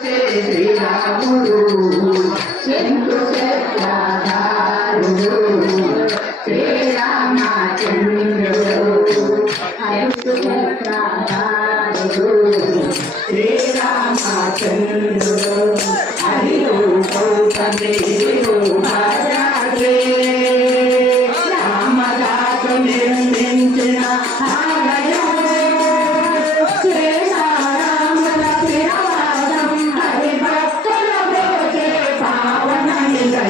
శ్రీరాముడు శంకు చక్రధారుడు శ్రీరామచంద్రుడు శంకు చక్రధారుడు శ్రీరామచంద్రుడు హరిలో కౌకమే రామదాసు నిర్మించిన ఆలయం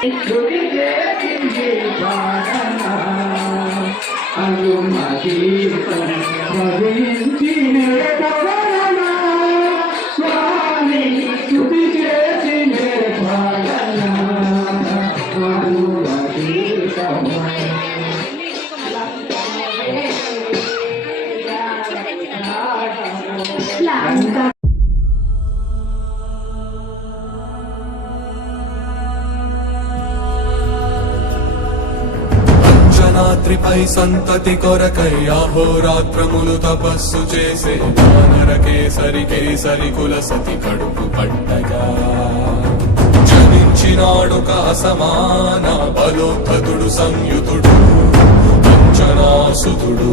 స్తుతి చేసింది రాత్రిపై సంతతి కొరకై అహోరాత్రములు తపస్సు చేసే నరకే కేసరి సరి కుల సతి కడుపు పట్టగా జనించినాడొక అసమాన బలోద్ధతుడు సంయుతుడు అంచనాసుతుడు